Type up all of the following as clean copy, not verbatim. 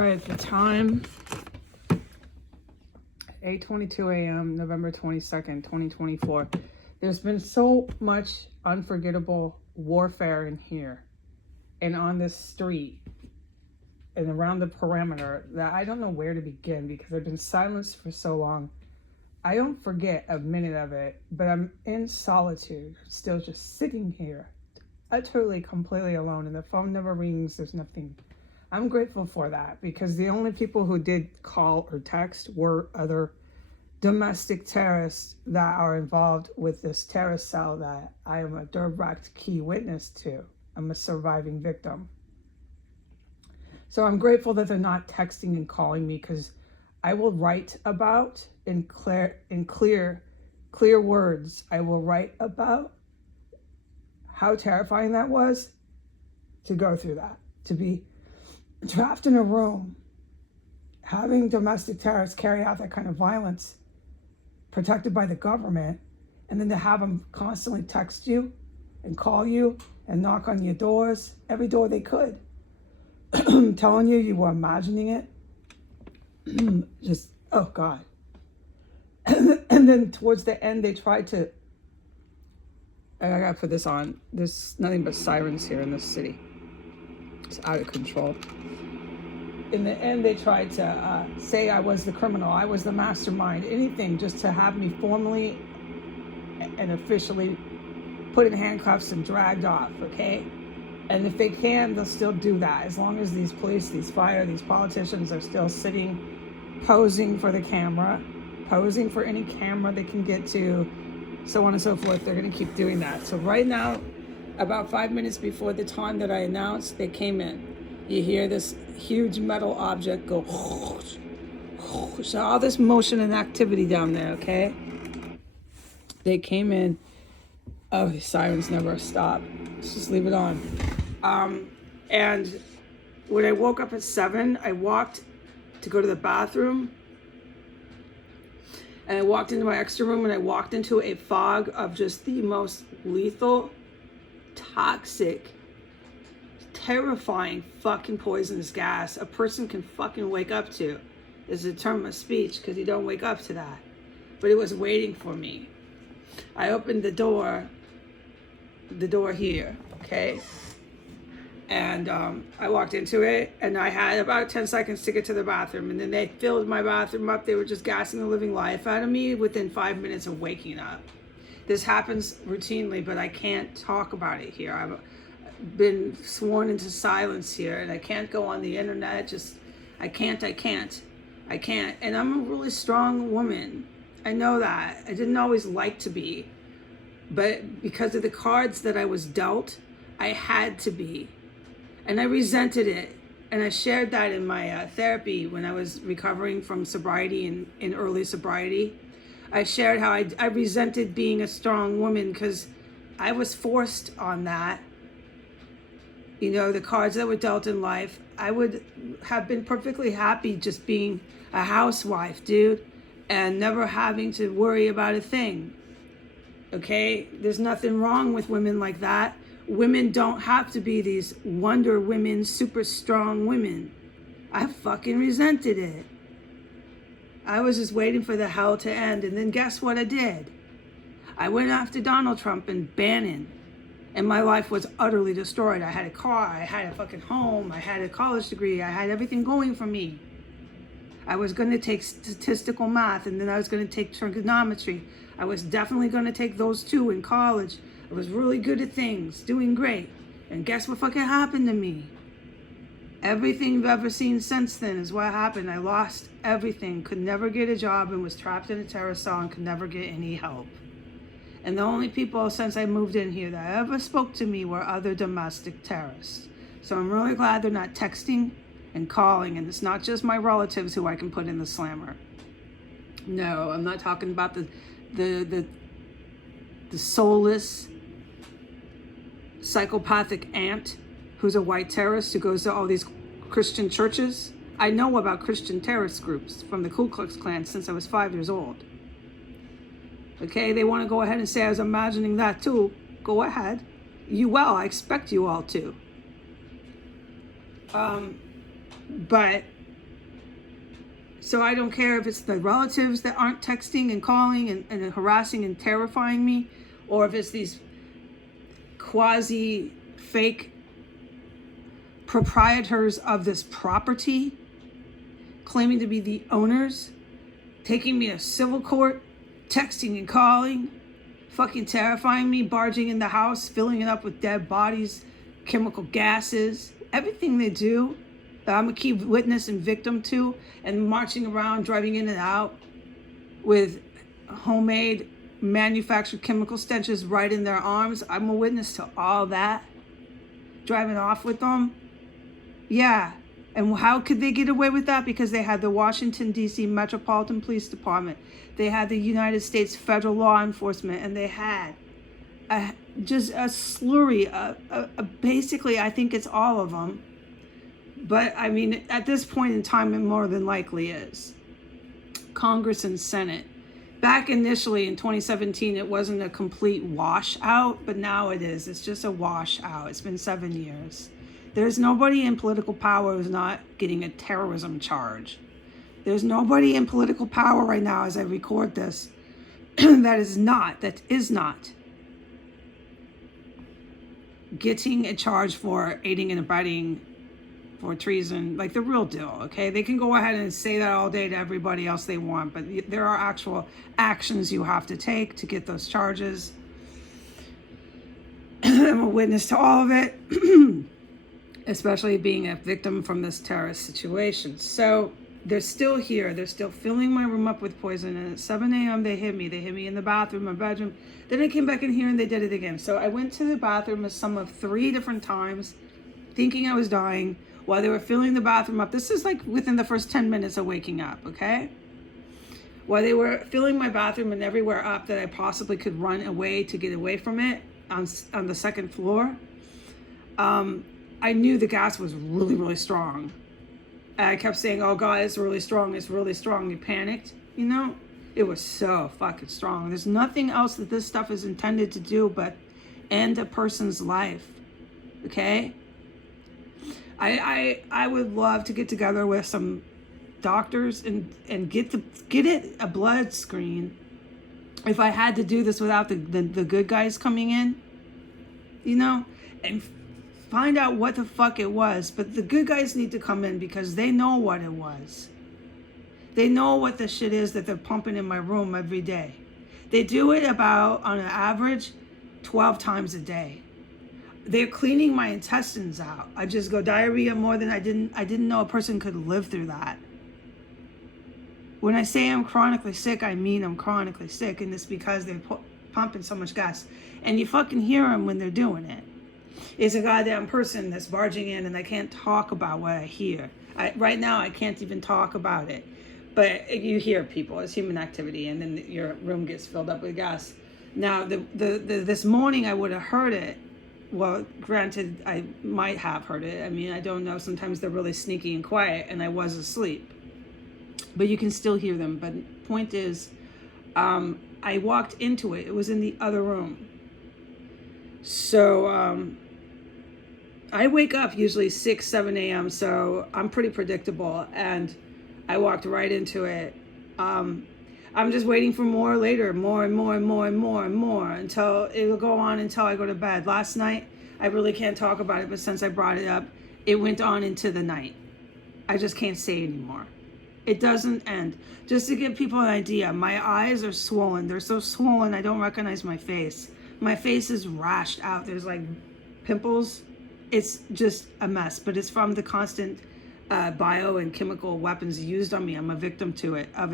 At the time, 8:22 a.m., November 22nd, 2024. There's been so much unforgettable warfare in here and on this street and around the perimeter that I don't know where to begin because I've been silenced for so long. I don't forget a minute of it, but I'm in solitude, still just sitting here, utterly, completely alone, and the phone never rings. There's nothing. I'm grateful for that because the only people who did call or text were other domestic terrorists that are involved with this terrorist cell that I am a direct key witness to. I'm a surviving victim. So I'm grateful that they're not texting and calling me because I will write about in clear words. I will write about how terrifying that was to go through that, to be trapped in a room, having domestic terrorists carry out that kind of violence, protected by the government, and then to have them constantly text you and call you and knock on your doors, every door they could, telling you were imagining it. Just, oh God. And then towards the end, they tried to, I gotta put this on. There's nothing but sirens here in this city. It's out of control. In the end, they tried to say I was the criminal, I was the mastermind, anything just to have me formally and officially put in handcuffs and dragged off, okay? And if they can, they'll still do that as long as these police, these fire, these politicians are still sitting, posing for the camera, posing for any camera they can get to, so on and so forth. They're gonna keep doing that. So right now, about 5 minutes before the time that I announced, they came in. You hear this huge metal object go, so all this motion and activity down there, okay? They came in. Oh, the sirens never stop. Let's just leave it on. And when I woke up at 7, I walked to go to the bathroom. And I walked into my extra room and I walked into a fog of just the most lethal, toxic, terrifying fucking poisonous gas a person can fucking wake up to. Is a term of speech because you don't wake up to that. But it was waiting for me. I opened the door here, okay? And I walked into it and I had about 10 seconds to get to the bathroom, and then they filled my bathroom up. They were just gassing the living life out of me within 5 minutes of waking up. This happens routinely, but I can't talk about it here. I've been sworn into silence here, and I can't go on the internet. I can't. And I'm a really strong woman. I know that. I didn't always like to be, but because of the cards that I was dealt, I had to be. And I resented it. And I shared that in my therapy when I was recovering from sobriety and in early sobriety. I shared how I resented being a strong woman because I was forced on that. You know, the cards that were dealt in life, I would have been perfectly happy just being a housewife, dude, and never having to worry about a thing. Okay? There's nothing wrong with women like that. Women don't have to be these Wonder Women, super strong women. I fucking resented it. I was just waiting for the hell to end, and then guess what I did? I went after Donald Trump and Bannon. And my life was utterly destroyed. I had a car, I had a fucking home, I had a college degree, I had everything going for me. I was going to take statistical math, and then I was going to take trigonometry. I was definitely going to take those two in college. I was really good at things, doing great. And guess what fucking happened to me? Everything you've ever seen since then is what happened. I lost everything, could never get a job, and was trapped in a terrorist cell and could never get any help. And the only people since I moved in here that ever spoke to me were other domestic terrorists. So I'm really glad they're not texting and calling, and it's not just my relatives who I can put in the slammer. No, I'm not talking about the soulless, psychopathic aunt who's a white terrorist who goes to all these Christian churches. I know about Christian terrorist groups from the Ku Klux Klan since I was 5 years old. Okay, they want to go ahead and say I was imagining that too. Go ahead. I expect you all to. But So I don't care if it's the relatives that aren't texting and calling and harassing and terrifying me, or if it's these quasi fake proprietors of this property claiming to be the owners, taking me to civil court, texting and calling, fucking terrifying me, barging in the house, filling it up with dead bodies, chemical gases, everything they do that I'm a key witness and victim to, and marching around, driving in and out with homemade manufactured chemical stenches right in their arms. I'm a witness to all that. Driving off with them. Yeah. And how could they get away with that? Because they had the Washington, D.C. Metropolitan Police Department. They had the United States Federal Law Enforcement. And they had just a slurry. Basically, I think it's all of them. But, I mean, at this point in time, it more than likely is. Congress and Senate. Back initially in 2017, it wasn't a complete washout, but now it is. It's just a washout. It's been 7 years. There's nobody in political power who's not getting a terrorism charge. There's nobody in political power right now as I record this that is not getting a charge for aiding and abetting for treason, like the real deal, okay? They can go ahead and say that all day to everybody else they want, but there are actual actions you have to take to get those charges. I'm a witness to all of it, especially being a victim from this terrorist situation. So they're still here. They're still filling my room up with poison. And at 7 a.m. they hit me. They hit me in the bathroom, my bedroom. Then I came back in here and they did it again. So I went to the bathroom a sum of 3 different times, thinking I was dying, while they were filling the bathroom up. This is like within the first 10 minutes of waking up, okay? While they were filling my bathroom and everywhere up that I possibly could run away to get away from it on the second floor, I knew the gas was really, really strong. I kept saying, oh God, it's really strong, it's really strong. You panicked, you know? It was so fucking strong. There's nothing else that this stuff is intended to do but end a person's life, okay? I would love to get together with some doctors and get it a blood screen if I had to do this without the good guys coming in, you know, and find out what the fuck it was. But the good guys need to come in because they know what it was. They know what the shit is that they're pumping in my room every day. They do it about, on an average, 12 times a day. They're cleaning my intestines out. I just go diarrhea more than I didn't know a person could live through that. When I say I'm chronically sick, I mean I'm chronically sick, and it's because they're pumping so much gas. And you fucking hear them when they're doing it. It's a goddamn person that's barging in, and I can't talk about what I hear. Right now, I can't even talk about it. But you hear people. It's human activity, and then your room gets filled up with gas. Now, this morning, I would have heard it. Well, granted, I might have heard it. I mean, I don't know. Sometimes they're really sneaky and quiet, and I was asleep. But you can still hear them. But point is, I walked into it. It was in the other room. So I wake up usually 6, 7 a.m., so I'm pretty predictable. And I walked right into it. I'm just waiting for more later, more and more and more and more and more until it'll go on until I go to bed. Last night, I really can't talk about it, but since I brought it up, it went on into the night. I just can't say anymore. It doesn't end. Just to give people an idea, my eyes are swollen. They're so swollen, I don't recognize my face. My face is rashed out. There's like pimples. It's just a mess, but it's from the constant bio and chemical weapons used on me. I'm a victim of it. I'm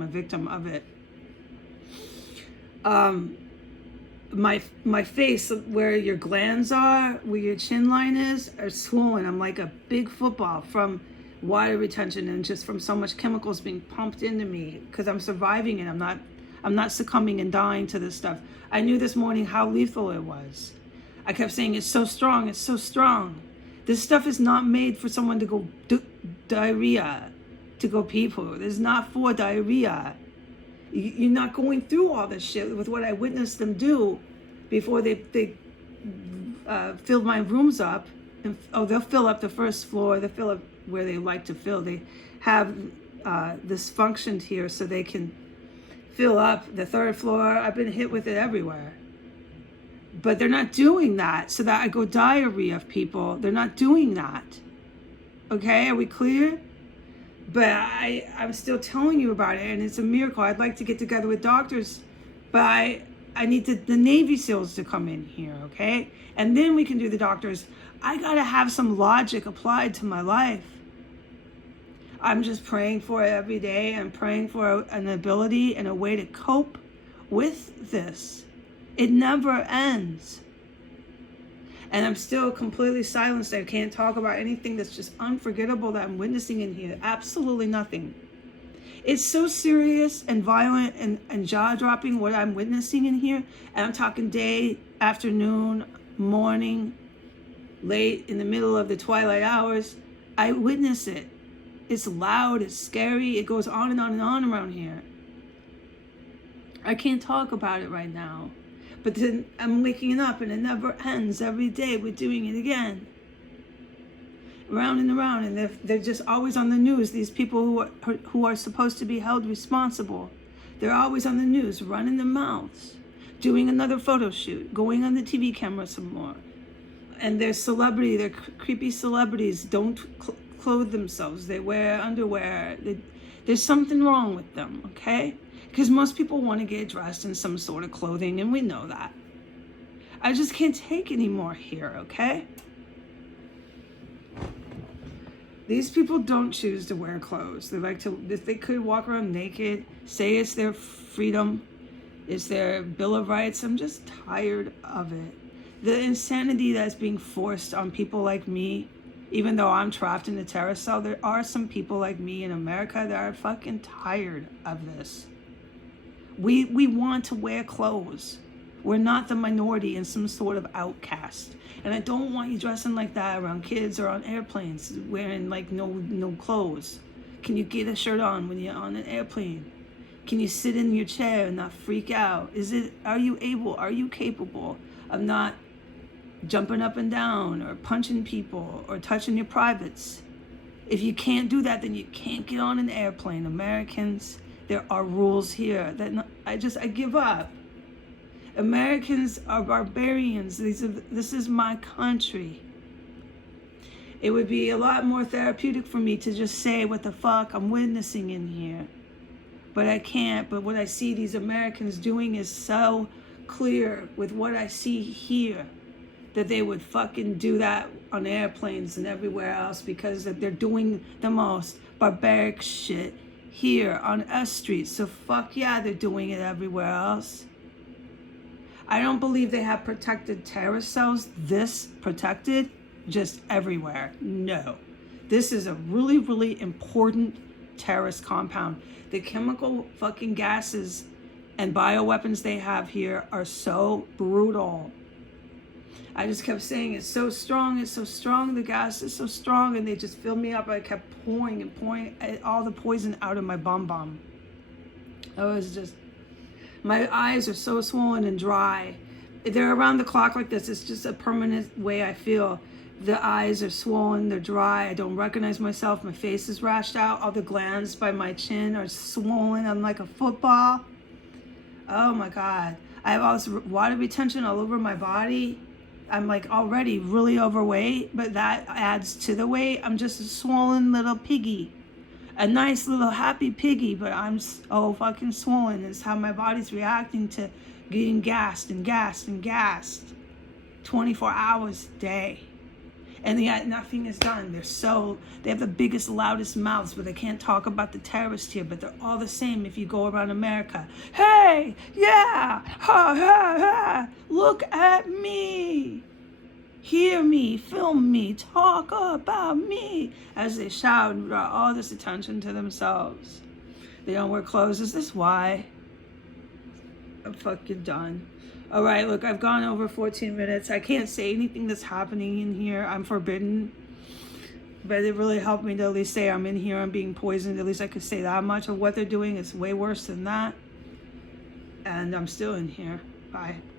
a victim of it. My face, where your glands are, where your chin line is, are swollen. I'm like a big football from water retention and just from so much chemicals being pumped into me because I'm surviving it. I'm not succumbing and dying to this stuff. I knew this morning how lethal it was. I kept saying, it's so strong, it's so strong. This stuff is not made for someone to go diarrhea, to go pee poo. It's not for diarrhea. You're not going through all this shit with what I witnessed them do before they filled my rooms up. And, they'll fill up the first floor. They'll fill up where they like to fill. They have dysfunctioned here so they can fill up the third floor. I've been hit with it everywhere. But they're not doing that so that I go diarrhea of people. They're not doing that. Okay, are we clear? But I'm still telling you about it, and it's a miracle. I'd like to get together with doctors, but I need the Navy SEALs to come in here, okay? And then we can do the doctors. I gotta have some logic applied to my life. I'm just praying for it every day. I'm praying for an ability and a way to cope with this. It never ends. And I'm still completely silenced. I can't talk about anything that's just unforgettable that I'm witnessing in here. Absolutely nothing. It's so serious and violent and jaw-dropping what I'm witnessing in here. And I'm talking day, afternoon, morning, late, in the middle of the twilight hours. I witness it. It's loud, it's scary, it goes on and on and on around here. I can't talk about it right now. But then I'm waking up and it never ends. Every day we're doing it again. Round and around, and they're just always on the news. These people who are supposed to be held responsible, they're always on the news, running their mouths, doing another photo shoot, going on the TV camera some more. And they're creepy celebrities, don't clothe themselves. They wear underwear. There's something wrong with them, okay? Because most people want to get dressed in some sort of clothing, and we know that. I just can't take anymore here, okay? These people don't choose to wear clothes. They like to, if they could walk around naked, say it's their freedom, it's their Bill of Rights. I'm just tired of it. The insanity that's being forced on people like me, even though I'm trapped in a terror cell, there are some people like me in America that are fucking tired of this. We want to wear clothes. We're not the minority in some sort of outcast. And I don't want you dressing like that around kids or on airplanes, wearing like no clothes. Can you get a shirt on when you're on an airplane? Can you sit in your chair and not freak out? Are you capable of not jumping up and down or punching people or touching your privates? If you can't do that, then you can't get on an airplane. Americans, there are rules here that I give up. Americans are barbarians. This is my country. It would be a lot more therapeutic for me to just say what the fuck I'm witnessing in here. But I can't. But what I see these Americans doing is so clear with what I see here that they would fucking do that on airplanes and everywhere else because they're doing the most barbaric shit here on S Street. So fuck yeah, they're doing it everywhere else. I don't believe they have protected terrorist cells this protected just everywhere. No. This is a really, really important terrorist compound. The chemical fucking gases and bioweapons they have here are so brutal. I just kept saying it's so strong, the gas is so strong, and they just filled me up. I kept pouring all the poison out of my bum. I was just, my eyes are so swollen and dry. They're around the clock like this. It's just a permanent way I feel. The eyes are swollen, they're dry. I don't recognize myself. My face is rashed out. All the glands by my chin are swollen. I'm like a football. Oh my God. I have all this water retention all over my body. I'm like already really overweight, but that adds to the weight. I'm just a swollen little piggy. A nice little happy piggy, but I'm so fucking swollen. It's how my body's reacting to getting gassed 24 hours a day. And yet nothing is done. They have the biggest, loudest mouths, but they can't talk about the terrorists here, but they're all the same if you go around America. Hey, yeah, ha, ha, ha, look at me. Hear me, film me, talk about me, as they shout and draw all this attention to themselves. They don't wear clothes. Is this why? I'm fucking done. All right, look, I've gone over 14 minutes. I can't say anything that's happening in here. I'm forbidden. But it really helped me to at least say I'm in here. I'm being poisoned. At least I could say that much. Of what they're doing is way worse than that. And I'm still in here. Bye.